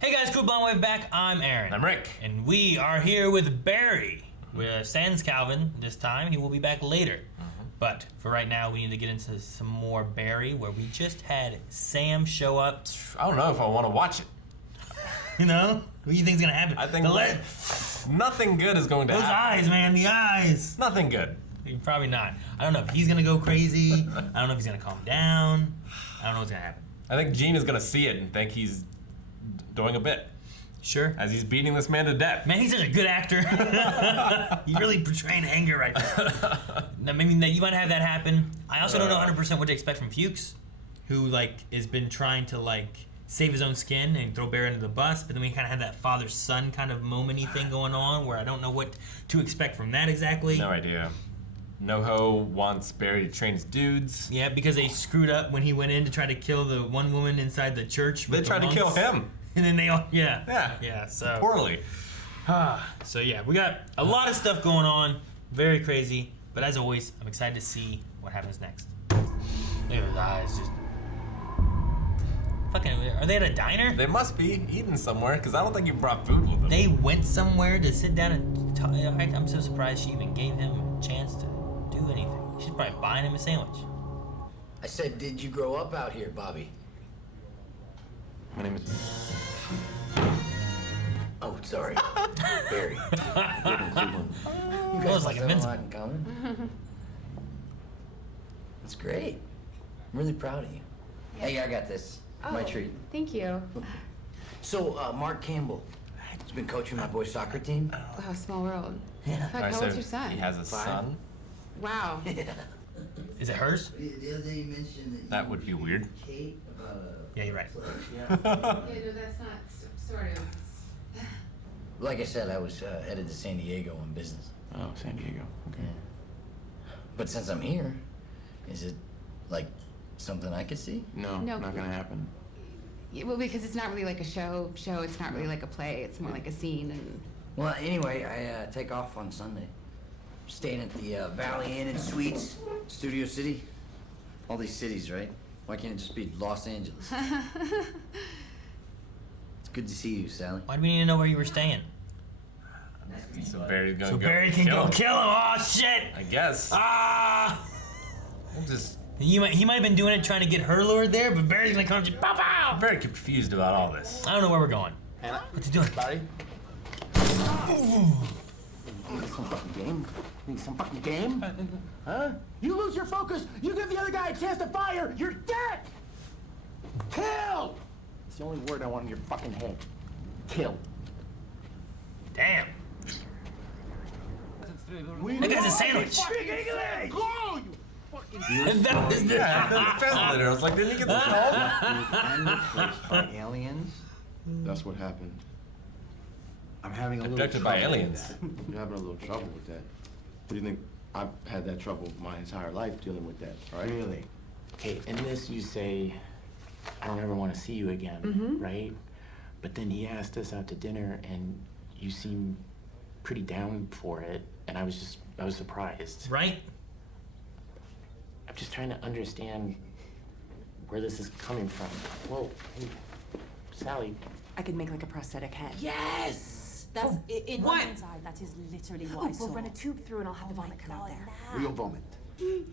Hey guys, Cool Blonde Wave back. I'm Aaron. I'm Rick. And we are here with Barry. With Sans Calvin this time. He will be back later. But for right now, we need to get into some more Barry, where we just had Sam show up. I don't know if I want to watch it. You know? What do you think's gonna happen? I think nothing good is going to Those happen. eyes, man, the eyes. Nothing good. Probably not. I don't know if he's gonna go crazy. I don't know if he's gonna calm down. I don't know what's gonna happen. I think Gene is going to see it and think he's doing a bit. Sure. As he's beating this man to death. Man, he's such a good actor. He's really portraying anger right now. I mean, you might have that happen. I also don't know 100% what to expect from Fuchs, who has been trying to save his own skin and throw Barry under the bus, but then we kind of had that father-son kind of moment-y thing going on where I don't know what to expect from that exactly. No idea. NoHo wants Barry to train his dudes. Yeah, because they screwed up when he went in to try to kill the one woman inside the church. They tried to kill him. And then they all, so. Poorly. So yeah, we got a lot of stuff going on. Very crazy. But as always, I'm excited to see what happens next. Look at his eyes, just... Fucking, are they at a diner? They must be eating somewhere, because I don't think he brought food with them. They went somewhere to sit down and talk. I'm so surprised she even gave him a chance to do anything. She's probably buying him a sandwich. I said, did you grow up out here, Bobby? My name is... Oh, sorry. Barry. Cleveland. You Feels guys like must have a Vincent. lot in common. That's great. I'm really proud of you. Hey, I got this. My treat. Thank you. So, Mark Campbell has been coaching my boys' soccer team. Wow, small world. Yeah. How old's your son? He has a 5. son. Wow. Is it hers? The other day you mentioned That would be weird. Kate about Yeah, you're right. Yeah, no, that's not sort of. Like I said, I was headed to San Diego on business. Oh, San Diego. Okay. But since I'm here, is it something I could see? No, No. not gonna happen. Yeah, well, because it's not really like a show. It's not really like a play. It's more like a scene. And Well, anyway, I take off on Sunday. Staying at the Valley Inn and Suites, Studio City. All these cities, right? Why can't it just be Los Angeles? It's good to see you, Sally. Why do we need to know where you were staying? So Barry's going So to go Barry can go him. kill him. Oh shit! I guess. Ah! We'll just... He might have been doing it trying to get her lured there, but Barry's gonna come and just pow pow. I'm very confused about all this. I don't know where we're going. Hannah? What's he doing? Buddy? Need some fucking game? Need some fucking game? Huh? You lose your focus, you give the other guy a chance to fire, you're dead! Kill! It's the only word I want in your fucking head. Kill. Damn. That guy's a sandwich. Go, you fucking... That was the- Yeah, the translator. I was like, didn't he get the call? For aliens? That's what happened. I'm having a little Abducted trouble by aliens. with that. I'm having a little trouble with that. What do you think? I've had that trouble my entire life dealing with that, right? Really? Okay, in this you say, I don't ever want to see you again, right? But then he asked us out to dinner and you seem pretty down for it, and I was surprised. Right? I'm just trying to understand where this is coming from. Whoa, hey, Sally. I could make like a prosthetic head. Yes! That's in what? my mind's eye. That is literally what I saw. We'll run a tube through and I'll have the vomit come out there. Real vomit. he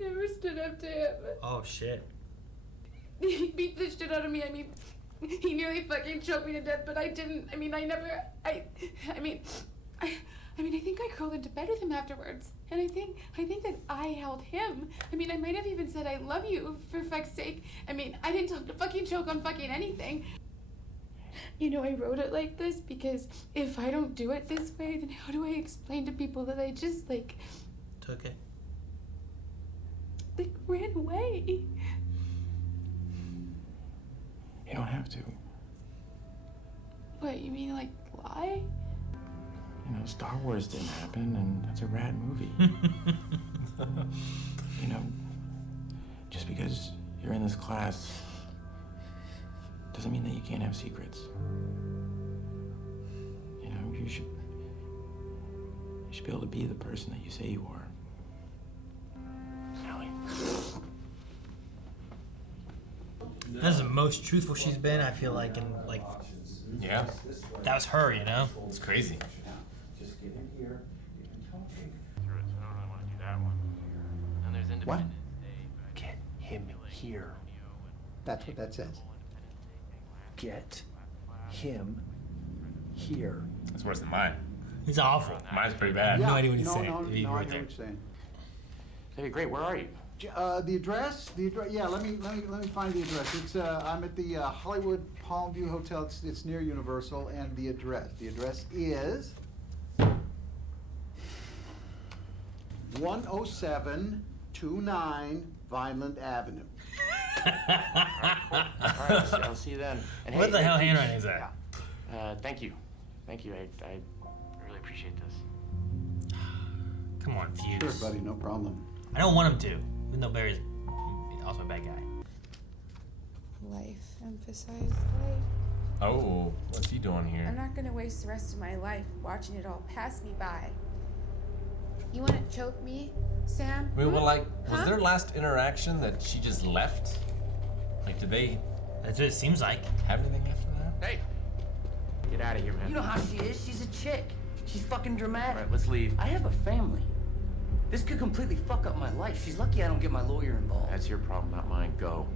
never stood up to him. Oh shit. He beat the shit out of me. I mean, he nearly fucking choked me to death, but I didn't. I mean, I think I curled into bed with him afterwards. And I think that I held him. I mean, I might have even said I love you, for fuck's sake. I mean, I didn't fucking choke on fucking anything. You know, I wrote it like this because if I don't do it this way, then how do I explain to people that I just, Took it. ran away? You don't have to. What, you mean, lie? You know, Star Wars didn't happen, and that's a rad movie. You know, just because you're in this class doesn't mean that you can't have secrets. You know, you should be able to be the person that you say you are. Sally. This is most truthful she's been, I feel like, and like Yeah, that was her, you know. it's crazy. Just get in here. You can talk. What? Get him here. That's what that says. Get him here. It's worse than mine. He's awful. Mine's pretty bad. No idea what he's saying. No, He's I right know there. what you're saying. Hey, great. Where are you? The address. Yeah, let me find the address. It's I'm at the Hollywood Palmview Hotel. It's near Universal, and the address. The address is 10729 Vineland Avenue. All right, I'll see you then. And What hey, the hell hey, handwriting is that? Thank you. Thank you. I really appreciate this. Come on, Sure, Fuse. buddy, no problem. I don't want him to, even though Barry's also a bad guy. Life. Emphasize life. Oh, what's he doing I'm here? not gonna waste the rest of my life watching it all pass me by. You wanna choke me, Sam? Wait, well, like, was Huh? their last interaction that she just left? Like, did they That's what it seems like. have anything after that? Hey, get out of here, man. You know how she is. She's a chick. She's fucking dramatic. All right, let's leave. I have a family. This could completely fuck up my life. She's lucky I don't get my lawyer involved. That's your problem, not mine. Go.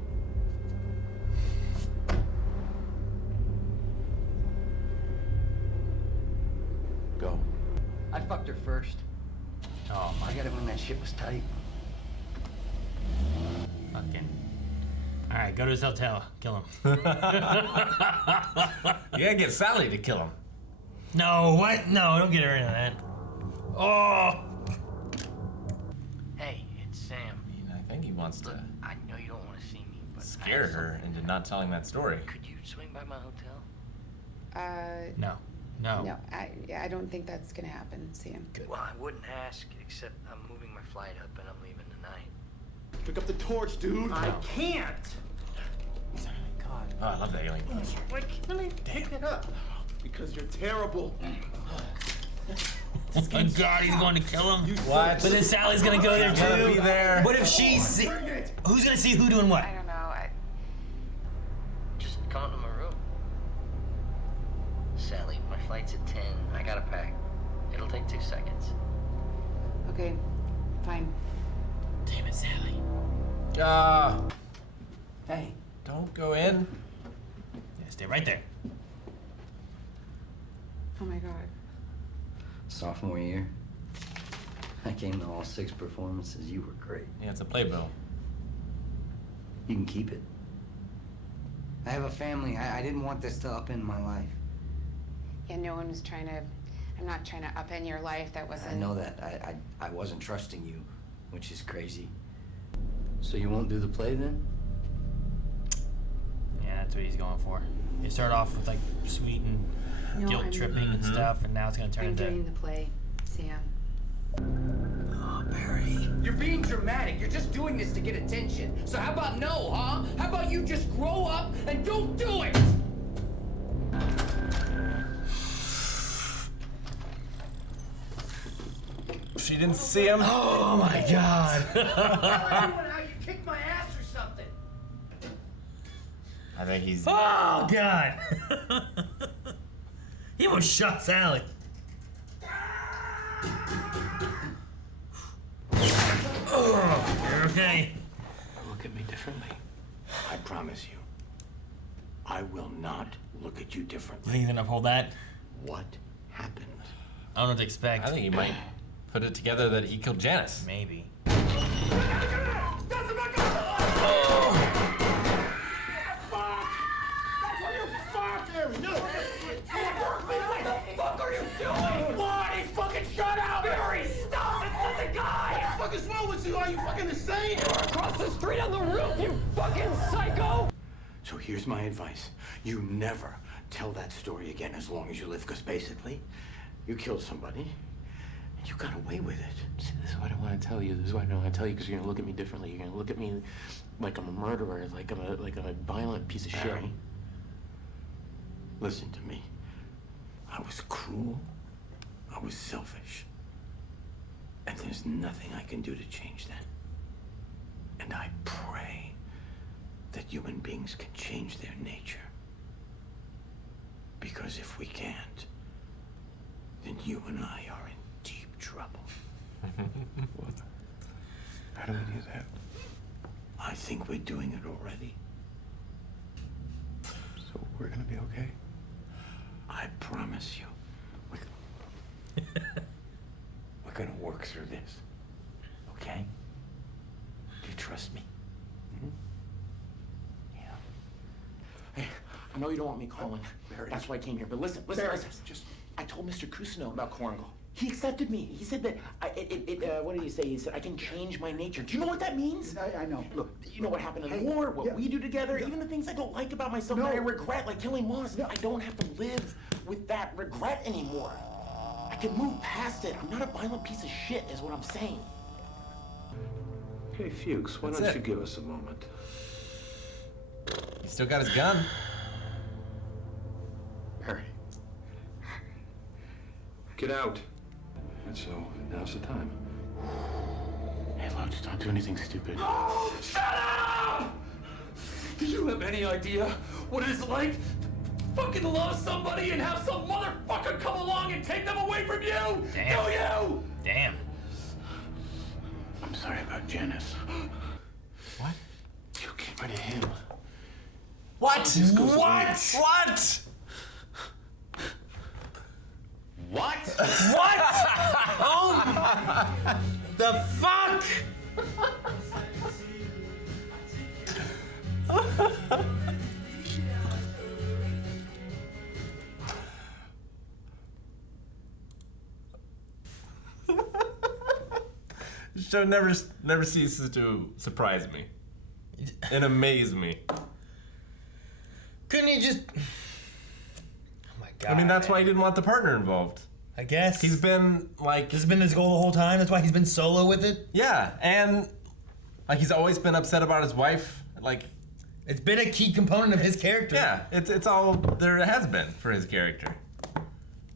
Go. I fucked her first. Oh I my got it when that shit was tight. fucking. All right, go to his hotel. Kill him. You gotta get Sally to kill him. No, what? No, don't get her into that. Oh. Hey, it's Sam. I mean, I think he wants to I know you don't want to see me, but scare her into not telling that story. Could you swing by my hotel? No. No. No, I don't think that's gonna happen, Sam. Well, I wouldn't ask, except I'm moving my flight up and I'm leaving tonight. Pick up the torch, dude. I can't. Oh, I love that alien. Why can't I pick it up? Because you're terrible. Oh my God, he's going to kill him. What? But then Sally's gonna go there Gotta too. be there. What if she see? Who's gonna see who doing what? I don't know. Just come into my room. Sally, my flight's at 10. I gotta pack. It'll take 2 seconds. Okay, fine. Damn it, Sally. Hey, Don't go in. Yeah, stay right there. Oh my God. sophomore year, I came to all 6 performances. You were great. Yeah, it's a playbill. You can keep it. I have a family. I didn't want this to upend my life. Yeah, no one was trying to. I'm not trying to upend your life. That wasn't. I know that. I wasn't trusting you, which is crazy. So you won't do the play then? Yeah, that's what he's going for. You start off with like sweet and No, guilt I'm- tripping and stuff, and now it's gonna turn I'm into. doing the play, Sam. Oh, Barry. You're being dramatic. You're just doing this to get attention. So how about no, huh? How about you just grow up and don't do it? She didn't see him. Oh my God. How you kick my ass or something? I think he's. Oh God. He almost shot Sally. Oh, you're okay. Look at me differently. I promise you. I will not look at you You differently. think he's gonna uphold that? What happened? I don't know what to expect. I think he might put it together that he killed Janice. Maybe. So here's my advice. You never tell that story again as long as you live, because basically, you killed somebody, and you got away with it. See, this is what I want to tell you. This is what I don't want to tell you, because you're gonna look at me differently. You're gonna look at me like I'm a murderer, like I'm a violent piece of shit. Barry. Listen to me. I was cruel. I was selfish. And there's nothing I can do to change that. And I pray that human beings can change their nature. Because if we can't, then you and I are in deep trouble. How do we do that? I think we're doing it already. So we're gonna be okay? I promise you. We're gonna work through this. Okay? Do you trust me? Yeah. Hey, I know you don't want me calling. That's why I came here. But listen. Just, I told Mr. Cousineau about Korangal. He accepted me. He said that what did he say? He said I can change my nature. Do you know what that means? I know. Look, you know what happened in the war, what we do together, even the things I don't like about myself that I regret, like killing Moss. I don't have to live with that regret anymore. I can move past it. I'm not a violent piece of shit, is what I'm saying. Hey, Fuchs, why That's don't it. you give us a moment? He still got his gun. Harry. Get out. And so, now's the time. Hey, Loach, don't do anything stupid. Shut up! Do you have any idea what it's like to fucking love somebody and have some motherfucker come along and take them away from you? Damn. Do you? Damn. I'm sorry about Janice. What? You get rid of him. What? What? What? What? What? Oh, the fuck? The show never ceases to surprise me and amaze me. Couldn't he just? Oh my god. I mean, that's why he didn't want the partner involved. I guess He's been like, This has been his goal the whole time. That's why he's been solo with it. yeah, and like he's always been upset about his wife. Like, It's been a key component of his character. yeah, it's all there has been for his character.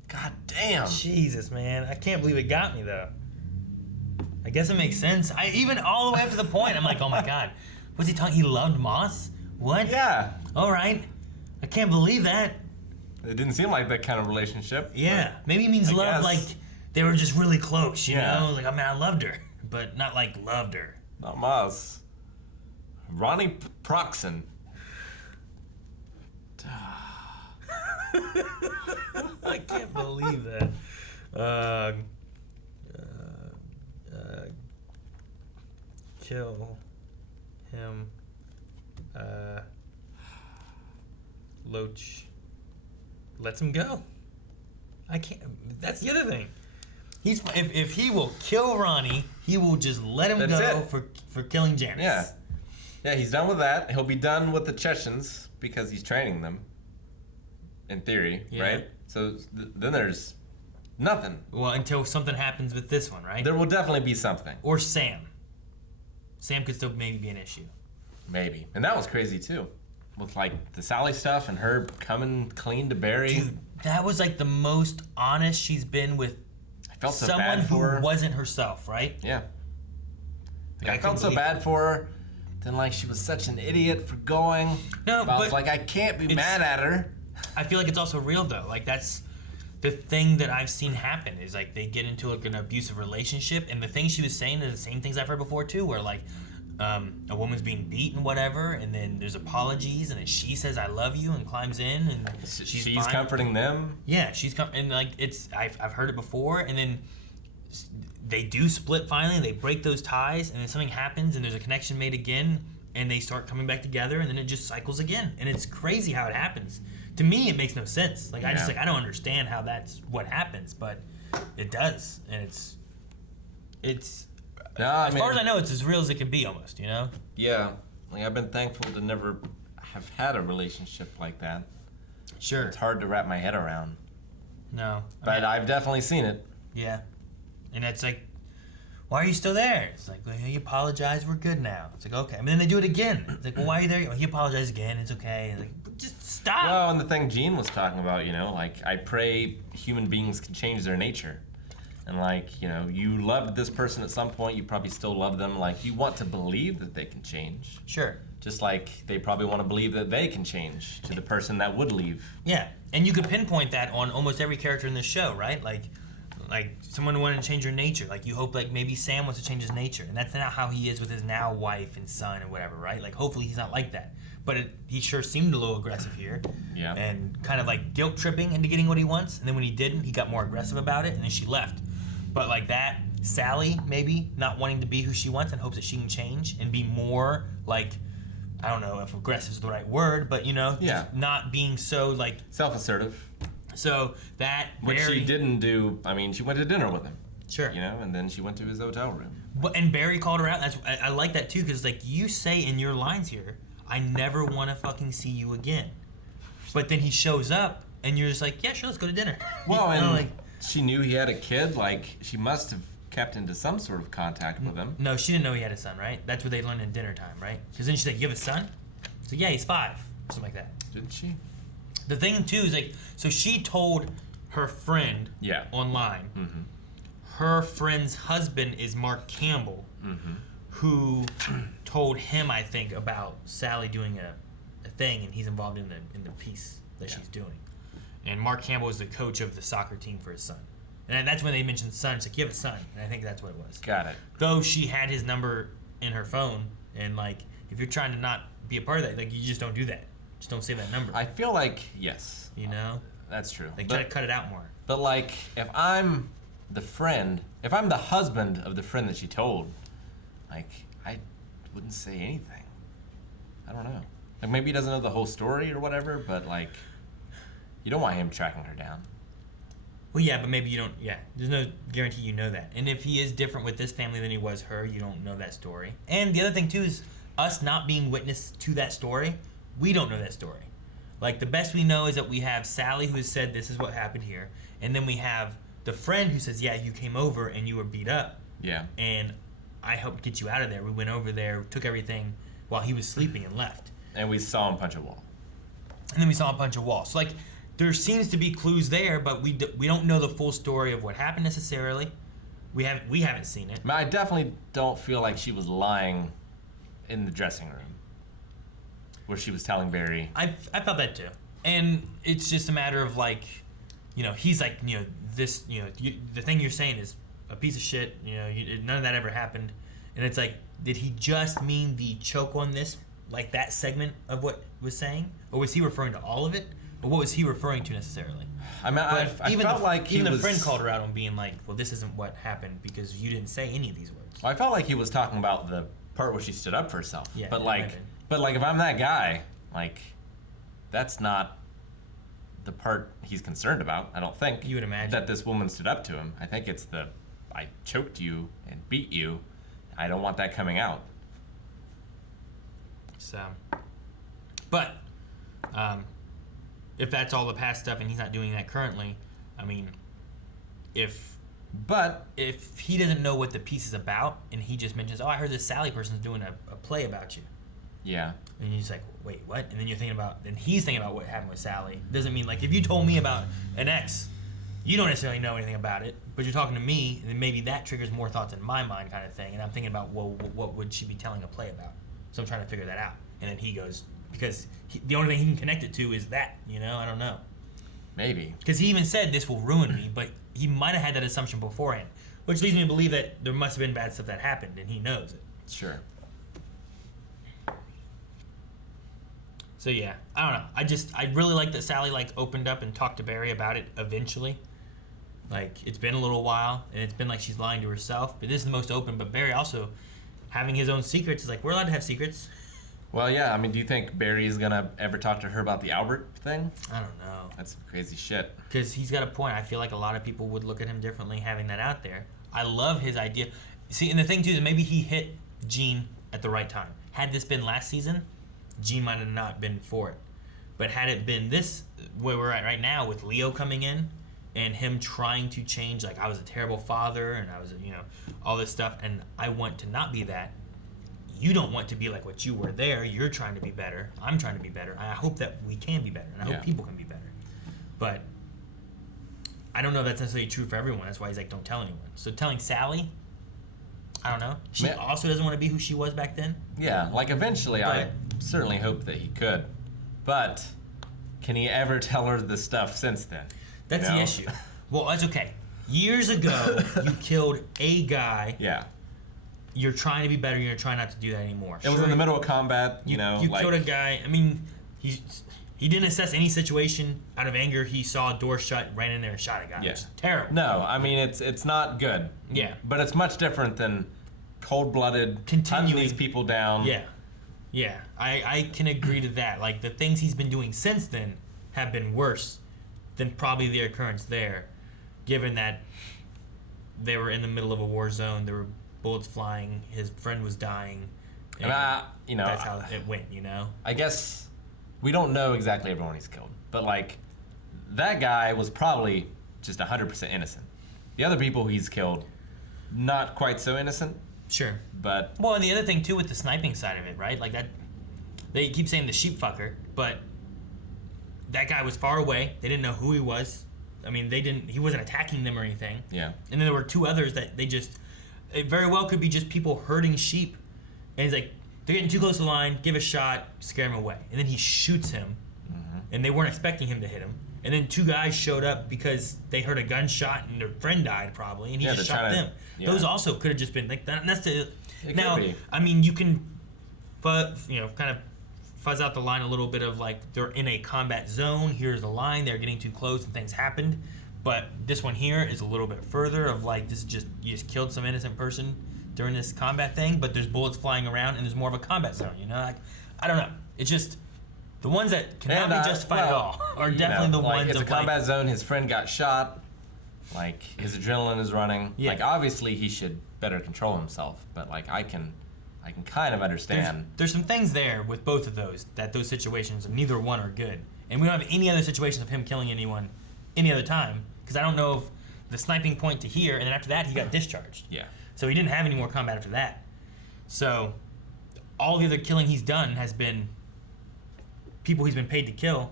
God damn. Jesus, man, I can't believe it got me though. I guess it makes sense. I even all the way up to the point, I'm like, oh my god, was he talking? He loved Moss? What? Yeah, All right, I can't believe that. it didn't seem like that kind of relationship. Yeah, maybe it means I love, guess. like they were just really close, you Yeah. know? Like, I mean, I loved her, but not like loved her. Not Maz. Ronnie Proxon. I can't believe that. Kill him. Loach lets him go. I can't. That's the other thing. He's if he will kill Ronnie, he will just let him That's go it. for killing Janice. Yeah. Yeah, he's done with that. He'll be done with the Chechens because he's training them. In theory, Yeah. right? So then there's nothing. Well, until something happens with this one, right? There will definitely be something. Or Sam. Sam could still maybe be an issue. Maybe. And that was crazy too. With like the Sally stuff and her coming clean to Barry. Dude, that was like the most honest she's been with I felt so someone bad who for her. wasn't herself, right? Yeah. Like, I I felt so couldn't bad for her. Then like she was such an idiot for going. No, I was but like, I can't be it's- mad at her. I feel like it's also real though. Like that's the thing that I've seen happen is like they get into like an abusive relationship, and the things she was saying are the same things I've heard before too, where like a woman's being beaten, whatever, and then there's apologies, and then she says "I love you" and climbs in, and she's fine. comforting them. Yeah, and like it's I've heard it before, and then they do split finally. They break those ties, and then something happens, and there's a connection made again, and they start coming back together, and then it just cycles again, and it's crazy how it happens. To me, it makes no sense. Like I just Yeah. I don't understand how that's what happens, but it does, and it's No, I as mean, far as I know, it's as real as it can be, almost. You know? yeah. Like I've been thankful to never have had a relationship like that. Sure. It's hard to wrap my head around. No. But I've definitely seen it. Yeah. And it's like, why are you still there? It's like, well, he apologized, we're good now. It's like, okay. And then they do it again. It's like, well, why are you there? Well, he apologized again, it's okay. It's like, just stop. Well, and the thing Gene was talking about, you know, like I pray human beings can change their nature. And like, you know, you loved this person at some point, you probably still love them. Like, you want to believe that they can change. Sure. Just like they probably want to believe that they can change to the person that would leave. Yeah, and you could pinpoint that on almost every character in this show, right? Like someone wanted to change their nature. Like you hope like maybe Sam wants to change his nature, and that's not how he is with his now wife and son and whatever, right? Like hopefully he's not like that. But he sure seemed a little aggressive here. Yeah. And kind of like guilt tripping into getting what he wants, and then when he didn't, he got more aggressive about it, and then she left. But like that, Sally maybe not wanting to be who she wants and hopes that she can change and be more like, I don't know if aggressive is the right word, but you know, just not being so like self-assertive. So that which she didn't do. I mean, she went to dinner with him. Sure. You know, and then she went to his hotel room. But and Barry called her out. I like that too, because like you say in your lines here, I never want to fucking see you again. But then he shows up, and you're just like, yeah, sure, let's go to dinner. Well, and like she knew he had a kid. Like she must have kept into some sort of contact with him. No, she didn't know he had a son, right? That's what they learned in dinner time, right? Because then she's like, you have a son? So yeah, he's 5, something like that. Didn't she? The thing too is like, so she told her friend online. Mm-hmm. Her friend's husband is Mark Campbell, who told him, I think, about Sally doing a thing, and he's involved in the piece that she's doing. And Mark Campbell is the coach of the soccer team for his son. And that's when they mentioned son. It's like, you have a son. And I think that's what it was. Got it. Though she had his number in her phone, and like, if you're trying to not be a part of that, like, you just don't do that. Just don't say that number. I feel like, yes. You know? That's true. Like, try to cut it out more. But like, if I'm the friend, if I'm the husband of the friend that she told, like, I wouldn't say anything. I don't know. Like, maybe he doesn't know the whole story or whatever, but like, you don't want him tracking her down. Well, yeah, but maybe you don't, there's no guarantee you know that. And if he is different with this family than he was her, you don't know that story. And the other thing, too, is us not being witness to that story, we don't know that story. Like, the best we know is that we have Sally who has said this is what happened here, and then we have the friend who says, yeah, you came over and you were beat up. Yeah. And I helped get you out of there. We went over there, took everything while he was sleeping and left. And we saw him punch a wall. And then we saw him punch a wall. So, like, there seems to be clues there, but we don't know the full story of what happened necessarily. We haven't seen it. I definitely don't feel like she was lying in the dressing room where she was telling Barry. I felt that too. And it's just a matter of like, you know, he's like, you know, this, you know, the thing you're saying is a piece of shit. You know, none of that ever happened. And it's like, did he just mean the choke on this, like that segment of what was saying? Or was he referring to all of it? Or what was he referring to necessarily? I mean, I felt like even the friend called her out on being like, well, this isn't what happened because you didn't say any of these words. Well, I felt like he was talking about the part where she stood up for herself. Yeah, but like if I'm that guy, like, that's not the part he's concerned about. I don't think you would imagine that this woman stood up to him. I think it's I choked you and beat you. I don't want that coming out. So, but if that's all the past stuff and he's not doing that currently, I mean, if he doesn't know what the piece is about and he just mentions, oh, I heard this Sally person's doing a play about you. Yeah. And you're just like, wait, what? And then he's thinking about what happened with Sally. Doesn't mean, like, if you told me about an ex, you don't necessarily know anything about it, but you're talking to me, and then maybe that triggers more thoughts in my mind kind of thing. And I'm thinking about, well, what would she be telling a play about? So I'm trying to figure that out. And then he goes, because the only thing he can connect it to is that, you know? I don't know. Maybe. Because he even said, this will ruin me, but he might have had that assumption beforehand, which leads me to believe that there must have been bad stuff that happened, and he knows it. Sure. So yeah, I don't know. I really like that Sally like opened up and talked to Barry about it eventually. Like, it's been a little while, and it's been like she's lying to herself, but this is the most open. But Barry also having his own secrets is like, we're allowed to have secrets. Well, yeah. I mean, do you think Barry is gonna ever talk to her about the Albert thing? I don't know. That's crazy shit. Because he's got a point. I feel like a lot of people would look at him differently having that out there. I love his idea. See, and the thing too is maybe he hit Gene at the right time. Had this been last season, Gene might have not been for it. But had it been this, where we're at right now with Leo coming in and him trying to change, like, I was a terrible father and I was, you know, all this stuff, and I want to not be that. You don't want to be like what you were there. You're trying to be better. I'm trying to be better. I hope that we can be better, and I hope people can be better. But I don't know if that's necessarily true for everyone. That's why he's like, don't tell anyone. So telling Sally, I don't know. She also doesn't want to be who she was back then. Yeah, like eventually I But- certainly hope that he could. But can he ever tell her the stuff since then? That's You know? the issue. Well, that's okay. Years ago, you killed a guy. Yeah. You're trying to be better. You're trying not to do that anymore. It was in the middle of combat, you know. You like, killed a guy. I mean, he didn't assess any situation out of anger. He saw a door shut, ran in there, and shot a guy. Yeah. It's terrible. No, I mean it's not good. Yeah. But it's much different than cold-blooded hunting Continuing- these people down. Yeah. Yeah. I can agree to that. Like, the things he's been doing since then have been worse than probably the occurrence there, given that they were in the middle of a war zone. There were bullets flying. His friend was dying. And that's how it went, you know? I guess we don't know exactly everyone he's killed, but like that guy was probably just 100% innocent. The other people he's killed, not quite so innocent. Sure. But Well, and the other thing too with the sniping side of it, right? Like that, they keep saying the sheep fucker, but that guy was far away. They didn't know who he was. I mean, he wasn't attacking them or anything. yeah, And then there were two others that it very well could be just people herding sheep. And he's like, they're getting too close to the line, give a shot, scare him away. And then he shoots him, and they weren't expecting him to hit him. And then two guys showed up because they heard a gunshot and their friend died probably, and he Yeah, just they're shot trying to- them. yeah. Those also could have just been like that. And that's the It now. could be. I mean, you can, kind of fuzz out the line a little bit of like they're in a combat zone. Here's the line. They're getting too close and things happened. But this one here is a little bit further of like this is just you just killed some innocent person during this combat thing, but there's bullets flying around and there's more of a combat zone. You know, like I don't know. It's just the ones that cannot be justified at all are you definitely know, the like, ones it's of a combat like zone. His friend got shot. Like his adrenaline is running. Yeah. Like obviously he should better control himself. But like I can kind of understand. there's some things there with both of those situations and neither one are good. And we don't have any other situations of him killing anyone any other time because I don't know if the sniping point to here and then after that he got discharged. Yeah. So he didn't have any more combat after that. So all the other killing he's done has been people he's been paid to kill,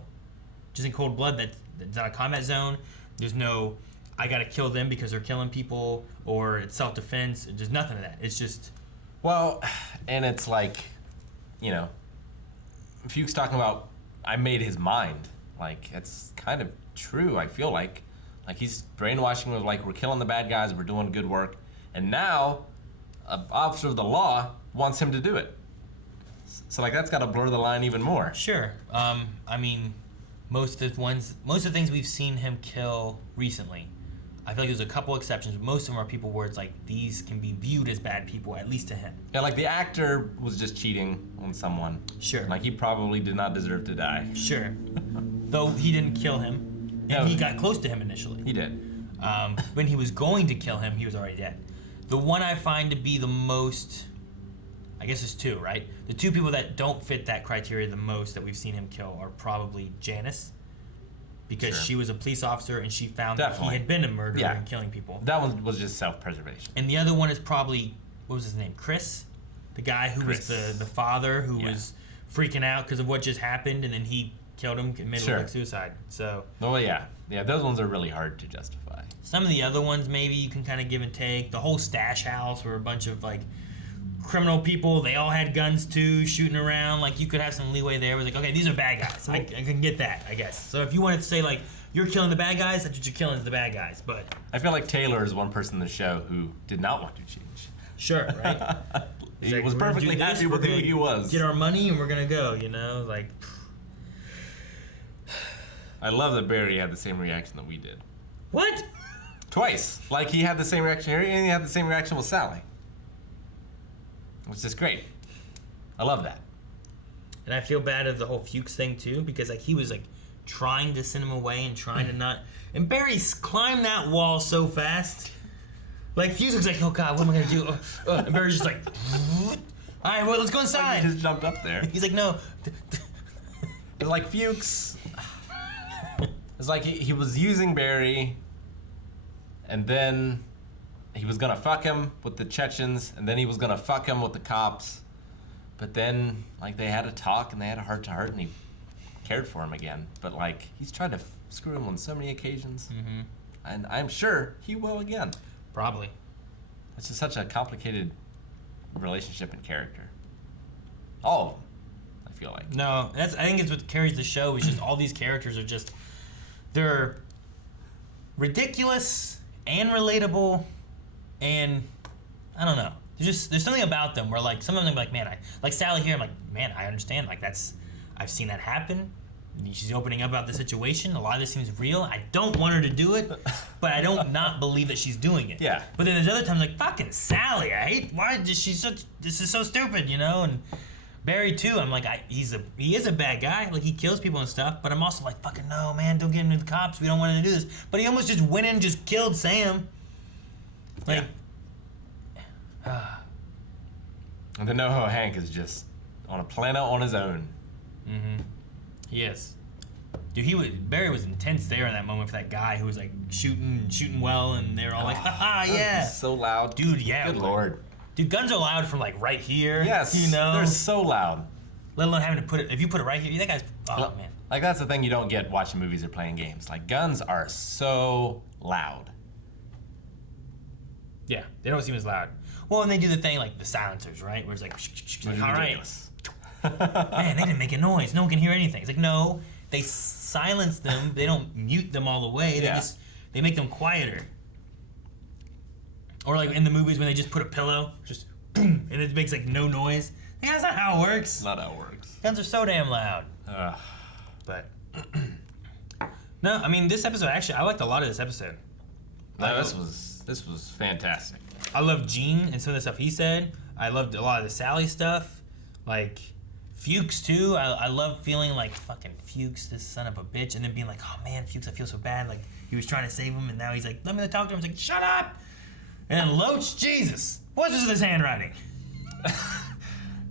just in cold blood. That's not a combat zone. There's no, I gotta kill them because they're killing people, or it's self-defense. There's nothing of that. It's just, Well, and it's like, you know, Fuchs talking about I made his mind. Like it's kind of true. I feel like he's brainwashing with like we're killing the bad guys, we're doing good work, and now an officer of the law wants him to do it. So like that's got to blur the line even more. sure. I mean, most of the things we've seen him kill recently, I feel like there's a couple exceptions, but most of them are people where it's like these can be viewed as bad people, at least to him. Yeah, like the actor was just cheating on someone. Sure. Like he probably did not deserve to die. Sure. Though he didn't kill him, and No. he got close to him initially. He did. When he was going to kill him, he was already dead. The one I find to be the most, I guess there's two, right? The two people that don't fit that criteria the most that we've seen him kill are probably Janice, because Sure. she was a police officer and she found that Definitely. he had been a murderer Yeah. and killing people. That one was just self-preservation. And the other one is probably, what was his name? Chris? The guy who Chris. was the father who Yeah. was freaking out because of what just happened, and then he killed him and made it Sure. look like suicide. So Well, yeah, those ones are really hard to justify. some of the other ones maybe you can kind of give and take. The whole stash house where a bunch of like criminal people, they all had guns too, shooting around. Like you could have some leeway there. It was like, okay, these are bad guys. I can get that, I guess. So if you wanted to say like you're killing the bad guys, that's what you're killing is the bad guys. But I feel like Taylor is one person in the show who did not want to change. sure, right? It's He like, was we're gonna perfectly do this, happy we're with who gonna he was. Get our money and we're gonna go. You know, like. I love that Barry had the same reaction that we did. What? Twice. Like he had the same reaction here and he had the same reaction with Sally. Which is great. I love that. And I feel bad of the whole Fuchs thing too, because like he was like trying to send him away and trying to not. And Barry climbed that wall so fast. Like Fuchs was like, oh god, what am I gonna do? And Barry's just like, all right, well, let's go inside. He just jumped up there. He's like, no. It's like Fuchs. It's like he was using Barry, and then he was gonna fuck him with the Chechens, and then he was gonna fuck him with the cops. But then, like, they had a talk and they had a heart-to-heart, and he cared for him again. But like, he's tried to screw him on so many occasions. Mm-hmm. and I'm sure he will again. Probably. It's just such a complicated relationship and character. All of them, I feel like. No, I think it's what carries the show. Is just all these characters are just, they're ridiculous and relatable, and I don't know. There's something about them where like some of them like, man, like Sally here. I'm like, man, I understand. Like I've seen that happen. She's opening up about the situation. A lot of this seems real. I don't want her to do it, but I don't not believe that she's doing it. Yeah. But then there's other times like, fucking Sally, why is she such, this is so stupid, you know? And Barry too, I'm like, he is a bad guy. Like he kills people and stuff, but I'm also like, fucking no, man, don't get into the cops. We don't want him to do this. But he almost just went in and just killed Sam. Like, And the NoHo Hank is just on a planet on his own. Mm-hmm. Yes. Dude, Barry was intense there in that moment for that guy who was like shooting well, and they were all like, haha, yeah. So loud. Dude, yeah. Good lord. Dude, guns are loud from like right here. Yes. You know? They're so loud. Let alone having to put it, if you put it right here, that guy's, oh man. Like that's the thing you don't get watching movies or playing games. Like guns are so loud. Yeah, they don't seem as loud. Well, and they do the thing like the silencers, right? Where it's like, all right. Man, they didn't make a noise. No one can hear anything. It's like, no, they silence them. They don't mute them all the way. They make them quieter. Or like in the movies when they just put a pillow, just boom, and it makes like no noise. Like, that's not how it works. Not how it works. Guns are so damn loud. But no, I mean this episode actually, I liked a lot of this episode. No, this was fantastic. I love Gene and some of the stuff he said. I loved a lot of the Sally stuff. Like Fuchs too. I love feeling like fucking Fuchs, this son of a bitch, and then being like, oh man, Fuchs, I feel so bad. Like he was trying to save him, and now he's like, let me talk to him. He's like, shut up. And then Loach, Jesus, what's this with his handwriting?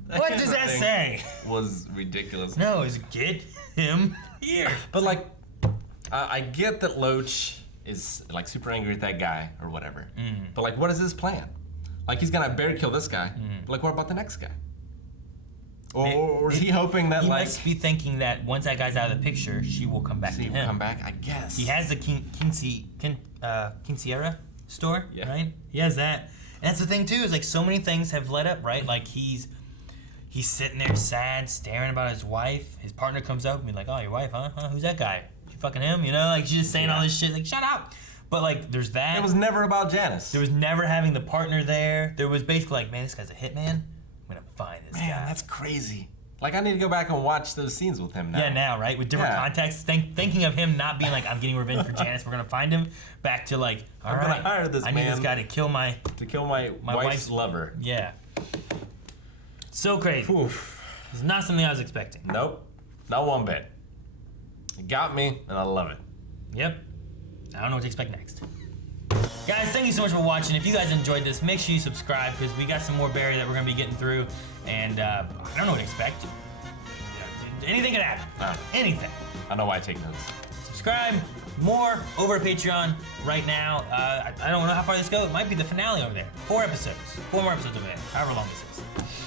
What does that say? Was ridiculous. No, it's get him here. But like, I get that Loach is like super angry at that guy or whatever. But like, what is his plan? Like he's gonna Barry kill this guy. But like, what about the next guy? Or is he hoping that he like must be thinking that once that guy's out of the picture, she will come back to him. Come back, I guess. He has the Quinceañera store, right? He has that. And that's the thing too, is like so many things have led up, right? Like he's sitting there sad, staring about his wife. His partner comes up and be like, oh, your wife, huh? Who's that guy? You fucking him? You know, like she's just saying all this shit, like shut up. But like there's that. It was never about Janice. There was never having the partner there. There was basically like, man, this guy's a hitman. I'm gonna find this guy. Man, that's crazy. Like I need to go back and watch those scenes with him now. Yeah, now, right? With different contexts. Thinking of him not being like, I'm getting revenge for Janice, we're gonna find him. Back to like, all right, gonna hire this I need this guy to kill my wife's lover. Yeah. So crazy. Oof. It's not something I was expecting. Nope. Not one bit. It got me, and I love it. Yep. I don't know what to expect next. Guys, thank you so much for watching. If you guys enjoyed this, make sure you subscribe because we got some more Barry that we're going to be getting through. And I don't know what to expect. Anything could happen. Anything. I know why I take notes. Subscribe. More over at Patreon right now. I don't know how far this goes. It might be the finale over there. 4 episodes. 4 more episodes over there. However long this is.